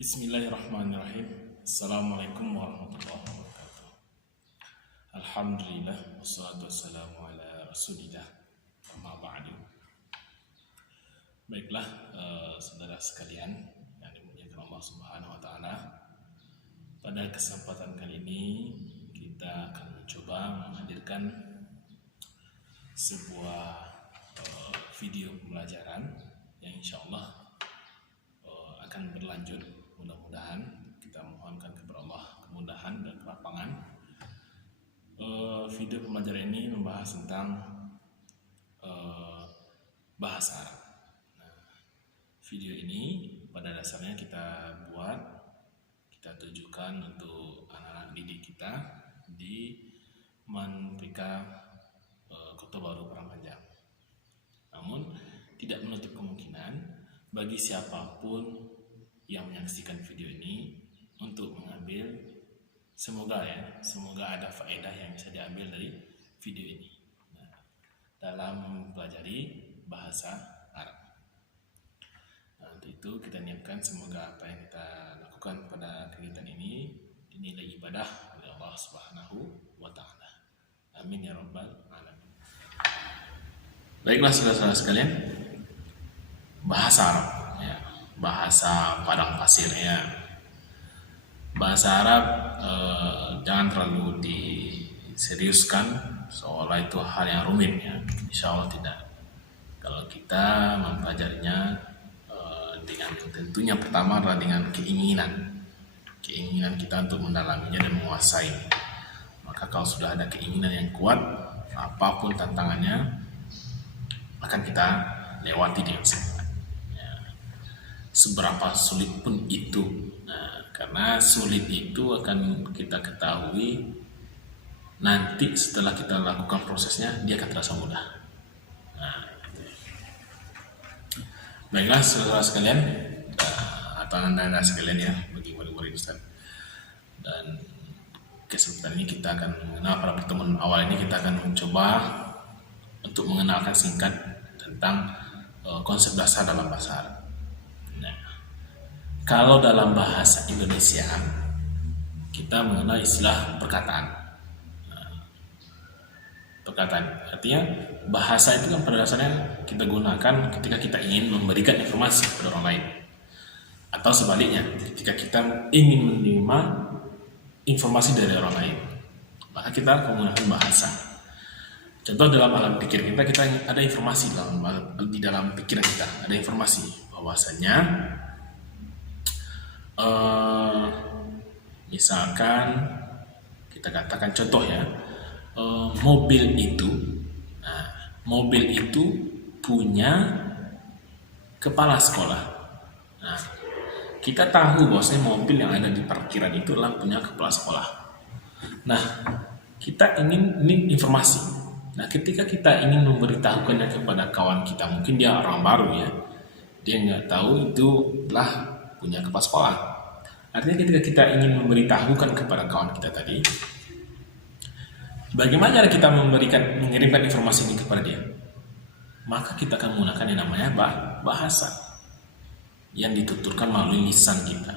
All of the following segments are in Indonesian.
Bismillahirrahmanirrahim. Assalamualaikum warahmatullahi wabarakatuh. Alhamdulillah wassalatu wassalamu ala rasulillah amma ba'du. Baiklah, saudara sekalian yang dimuliakan Allah Subhanahu wa taala. Pada kesempatan kali ini kita akan mencoba menghadirkan sebuah video pembelajaran yang insyaallah akan berlanjut. Mudah-mudahan kita mohonkan kepada Allah kemudahan dan kelapangan. Video pembelajaran ini membahas tentang bahasa Arab. Nah, video ini pada dasarnya kita kita tujukan untuk anak-anak didik kita di Manpika Kota Baru Parangpanjang. Namun tidak menutup kemungkinan bagi siapapun yang menyaksikan video ini untuk mengambil, semoga ada faedah yang bisa diambil dari video ini dalam mempelajari bahasa Arab. Nah, untuk itu kita niatkan semoga apa yang kita lakukan pada kegiatan ini dinilai ibadah oleh Allah Subhanahu wa taala. Amin ya rabbal alamin. Baiklah saudara-saudara sekalian, bahasa Arab, bahasa padang pasir ya. Bahasa Arab jangan terlalu diseriuskan seolah itu hal yang rumit ya. Insya Allah tidak. Kalau kita mempelajarinya dengan tentunya pertama adalah dengan keinginan kita untuk mendalaminya dan menguasai. Maka kalau sudah ada keinginan yang kuat, apapun tantangannya akan kita lewati dengan senang. Seberapa sulit pun itu, karena sulit itu akan kita ketahui nanti setelah kita lakukan prosesnya, dia akan terasa mudah. Baiklah saudara sekalian atau anda sekalian ya, bagi murid-murid Ustaz, dan kesempatan ini kita akan mengenal, pada pertemuan awal ini kita akan mencoba untuk mengenalkan singkat tentang konsep dasar dalam bahasa Arab. Kalau dalam bahasa Indonesia kita mengenal istilah perkataan. Perkataan artinya bahasa itu kan pada dasarnya kita gunakan ketika kita ingin memberikan informasi kepada orang lain, atau sebaliknya ketika kita ingin menerima informasi dari orang lain, maka kita menggunakan bahasa. Contoh dalam alam pikir kita ada informasi di dalam pikiran kita, ada informasi bahwasanya misalkan kita katakan contoh ya, mobil itu punya kepala sekolah. Nah, kita tahu bahwasanya mobil yang ada di parkiran itu adalah punya kepala sekolah. Nah, kita ini informasi. Nah, ketika kita ingin memberitahukannya kepada kawan kita, mungkin dia orang baru ya, dia nggak tahu itu adalah punya kepala sekolah. Artinya ketika kita ingin memberitahukan kepada kawan kita tadi, bagaimana cara kita mengirimkan informasi ini kepada dia? Maka kita akan menggunakan yang namanya bahasa yang dituturkan melalui lisan kita.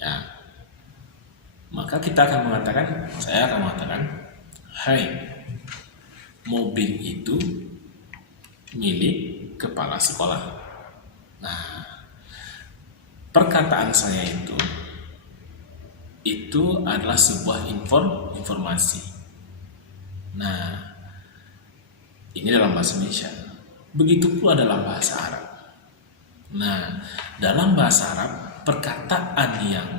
Ya. Maka saya akan mengatakan, hai, mobil itu milik kepala sekolah. Nah, perkataan saya itu adalah sebuah informasi. Nah, ini dalam bahasa Indonesia. Begitu pula dalam bahasa Arab. Nah, dalam bahasa Arab, perkataan yang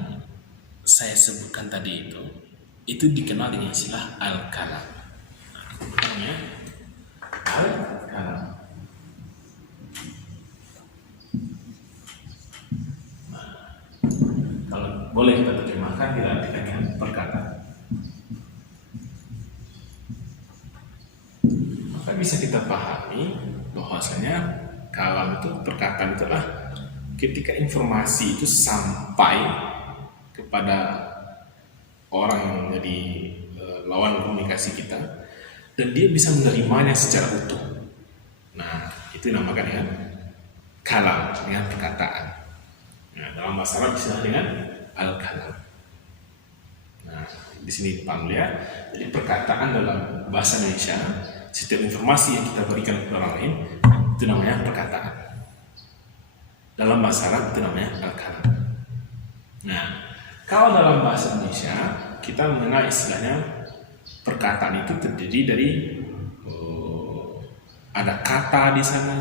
saya sebutkan tadi itu dikenal dengan istilah al-kalam. Nah, al-kalam. Boleh kita terjemahkan diartikan dengan perkataan. Maka bisa kita pahami bahwasanya kalam itu, perkataan itu adalah ketika informasi itu sampai kepada orang yang menjadi lawan komunikasi kita dan dia bisa menerimanya secara utuh. Nah, itu dinamakan dengan kalam, dengan perkataan. Nah, dalam bahasa Arab disebut dengan al-kalam. Nah, di sini paham ya. Jadi perkataan dalam bahasa Indonesia, setiap informasi yang kita berikan kepada orang lain itu namanya perkataan. Dalam bahasa Arab itu namanya al-kalam. Nah, kalau dalam bahasa Indonesia kita mengenal istilahnya perkataan itu terdiri dari ada kata di sana,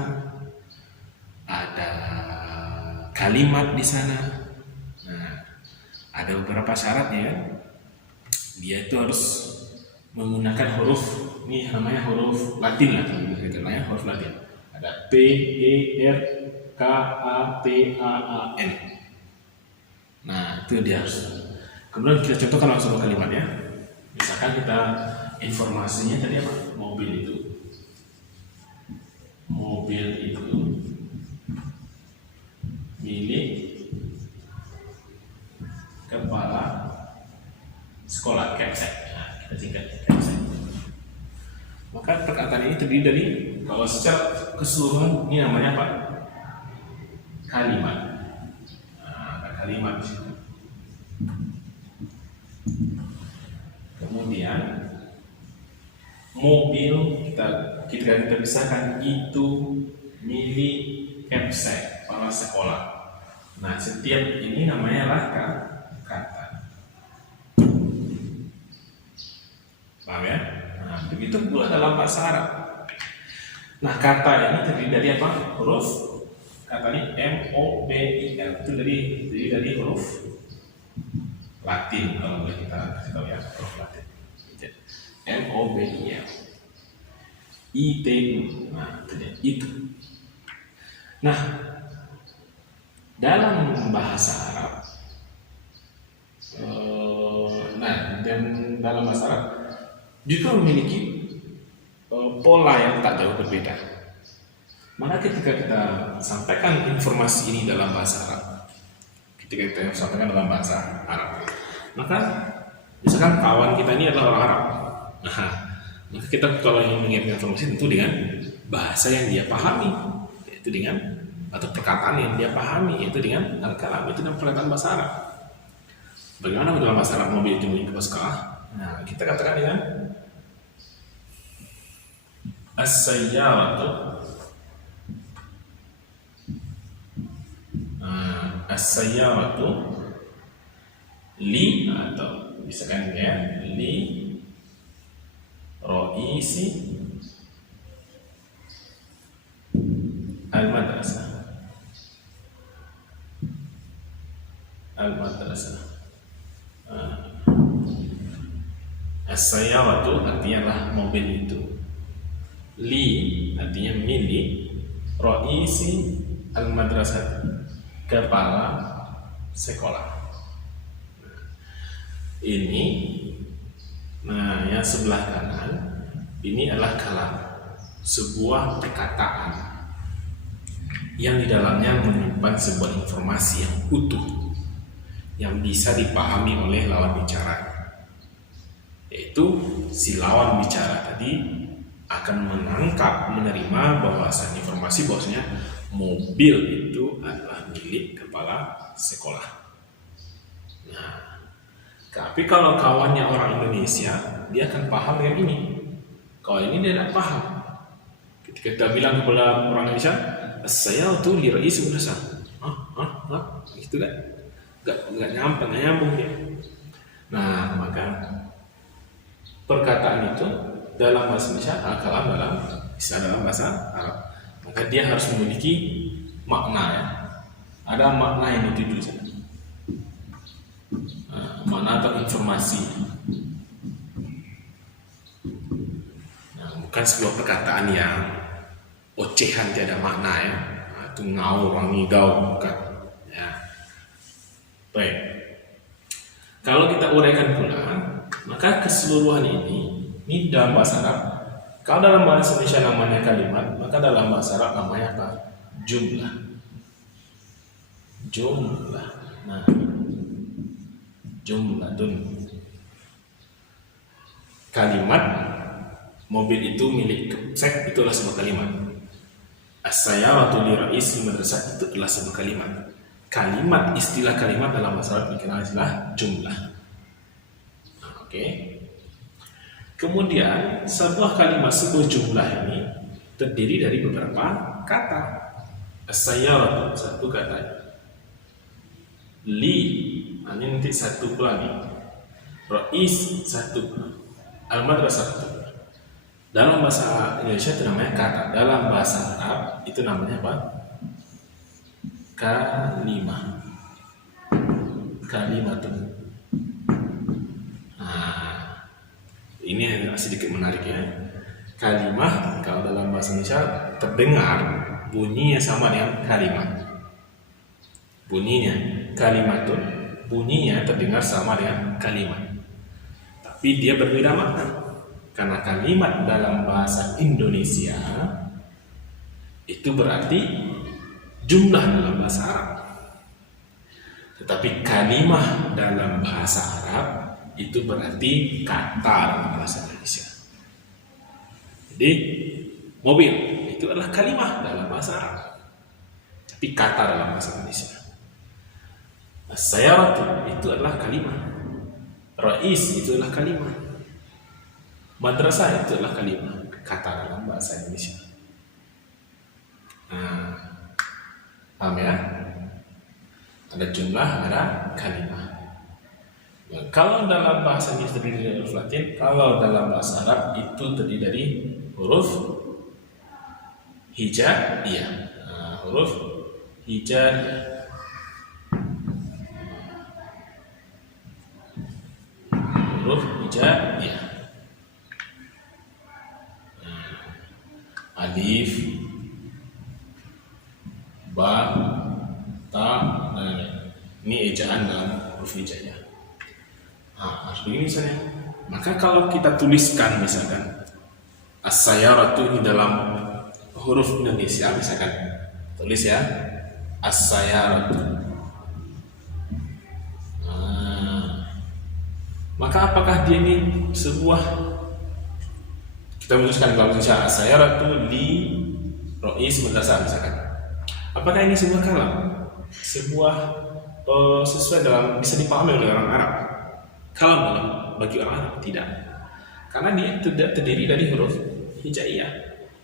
ada kalimat di sana. Nah, ada beberapa syaratnya. Dia itu harus menggunakan huruf, ini namanya huruf Latin lah, namanya huruf Latin. Ada P, E, R, K, A, T, A, A, N. Nah, itu dia harus. Kemudian kita contohkan langsung kalimatnya. Misalkan kita informasinya tadi apa? Mobil itu milik kepala sekolah Kepsek. Nah, kita singkat Kepsek. Maka perkataan ini terdiri dari, kalau secara keseluruhan ini namanya apa? Kalimat. Nah, ada kalimat di situ. Kemudian mobil kita pisahkan itu milik Kepsek, kepala sekolah. Nah, setiap ini namanya kata. Paham ya? Nah, begitu pula dalam bahasa Arab. Nah, kata ini terdiri dari apa? Huruf. Kata ini M-O-B-I-L. Itu dari huruf Latin, kalau boleh kita kasih tahu ya, huruf Latin. M-O-B-I-L. I-T-U. Nah, itu. Nah, dalam bahasa Arab, dan dalam bahasa Arab juga memiliki pola yang tak jauh berbeda. Maka ketika kita sampaikan informasi ini dalam bahasa Arab, maka misalkan kawan kita ini adalah orang Arab. Nah, maka kita kalau ingin mengirimkan informasi tentu dengan bahasa yang dia pahami, yaitu dengan, atau perkataan yang dia pahami, yaitu dengan al-kalam, itu dengan perkataan bahasa Arab. Bagaimana dalam bahasa Arab mobil itu milik sekolah? Nah, kita katakan dengan as-sayyaratu. As-sayyaratu li, atau misalkan ya, li roisi al-madrasah. As-sayyaratu artinya lah mobil itu. Li artinya milik. Roisi al-madrasah, kepala sekolah. Ini, nah yang sebelah kanan ini adalah kalam, sebuah perkataan yang di dalamnya menyimpan sebuah informasi yang utuh, yang bisa dipahami oleh lawan bicara. Yaitu si lawan bicara tadi akan menangkap, menerima bahwasanya mobil itu adalah milik kepala sekolah. Nah, tapi kalau kawannya orang Indonesia, dia akan paham dengan ini. Kalau ini dia tidak paham. Ketika kita bilang kepada orang Indonesia, saya tuh li rais madrasah. Gitu kan? Nggak nyambung dia. Nah, maka perkataan itu dalam bahasa Indonesia, al-kalam dalam istilah dalam bahasa Arab, maka dia harus memiliki makna ya. Ada makna yang dituju sana. Makna atau informasi. Nah, bukan sebuah perkataan yang ocehan tiada makna ya. Itu ngawur, ngigau, bukan. Ya. Baik. Kalau kita uraikan pula, maka keseluruhan ini dalam bahasa Arab. Kalau dalam bahasa Indonesia namanya kalimat, maka dalam bahasa Arab namanya apa? Jumlah. Nah, jumlatun. Kalimat mobil itu milik Kepsek, itulah sebuah kalimat. As-sayyaratu li ra'is madrasah, itu adalah sebuah kalimat. kalimat, istilah kalimat dalam bahasa Arab dikenal istilah jumlah. Oke. Kemudian sebuah kalimat, sebuah jumlah ini terdiri dari beberapa kata. As-sayyaratu, satu kata. Li, ini nanti satu lagi. Rais, satu. Al-madrasah, satu. Dalam bahasa Indonesia itu namanya kata. Dalam bahasa Arab itu namanya apa? Kalimah. Kalimatun. Nah, ini sedikit menarik ya. Kalimah kalau dalam bahasa Indonesia terdengar bunyinya sama dengan kalimat. Bunyinya kalimatun, bunyinya terdengar sama dengan kalimat. Tapi dia berbeda makna. Karena kalimat dalam bahasa Indonesia itu berarti jumlah dalam bahasa Arab. Tetapi kalimah dalam bahasa Arab itu berarti kata dalam bahasa Indonesia. Jadi mobil itu adalah kalimah dalam bahasa Arab, tapi kata dalam bahasa Indonesia. As-sayyaratu itu adalah kalimah. Rais itu adalah kalimah. Madrasah itu adalah kalimah, kata dalam bahasa Indonesia. Nah, paham ya? Ada jumlah, ada kalimah. Nah, kalau dalam bahasa Inggris terdiri dari huruf Latin, kalau dalam bahasa Arab itu terdiri dari huruf hijaiyah. Nah, huruf hijaiyah. Huruf hijaiyah. Alif, ba, ta, dan lain-lain. Ini ejaan dalam huruf hijaiyah. Nah, harus begini misalnya. Maka kalau kita tuliskan misalkan as-sayyaratu di dalam huruf Indonesia, misalkan tulis ya as-sayyaratu. Nah, maka apakah dia ini sebuah, kita menuliskan dalam Indonesia as-sayyaratu li rais madrasah misalkan. Apakah ini sebuah kalam? Sebuah sesuai dalam, bisa dipahami oleh orang Arab? Kalam dalam bagi orang Arab tidak. Karena dia tidak terdiri dari huruf hijaiyah.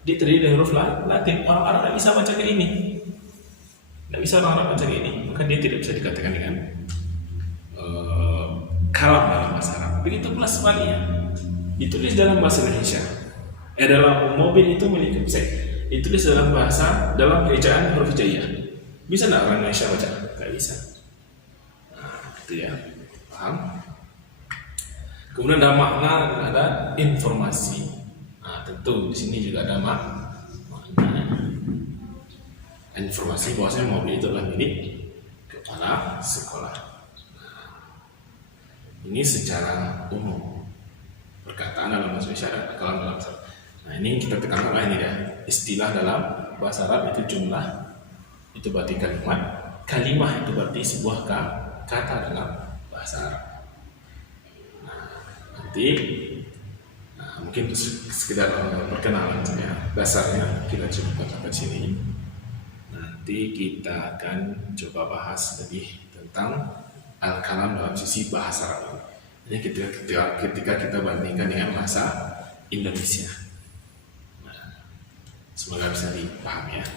Dia terdiri dari huruf Latin. Orang Arab tidak bisa baca kayak ini. Tidak bisa orang Arab baca kayak ini. Maka dia tidak bisa dikatakan dengan kalam dalam bahasa Arab. Begitu pula sebaliknya. Ditulis dalam bahasa Indonesia. Dalam mobil itu memiliki ditulis dalam bahasa, dalam ejaan huruf hijaiyah. Bisa tidak orang Indonesia baca? Tidak bisa. Nah, itu ya. Paham? Kemudian ada makna dan ada informasi. Nah, tentu di sini juga ada makna. Informasi bahwasanya mobil itu adalah milik kepala sekolah. Nah, ini secara umum perkataan dalam bahasa Indonesia ada kalam dalam bahasa Arab. Nah, ini kita tekankan ini ya. Istilah dalam bahasa Arab itu jumlah, itu berarti kalimat. Kalimah itu berarti sebuah kata dalam bahasa Arab. Nah, mungkin sekedar perkenalan ya, dasarnya kita coba sampai sini. Nanti kita akan coba bahas lebih tentang al-kalam dalam sisi bahasa Arab. Ini ketika kita bandingkan dengan bahasa Indonesia. Nah, semoga bisa dipahami ya.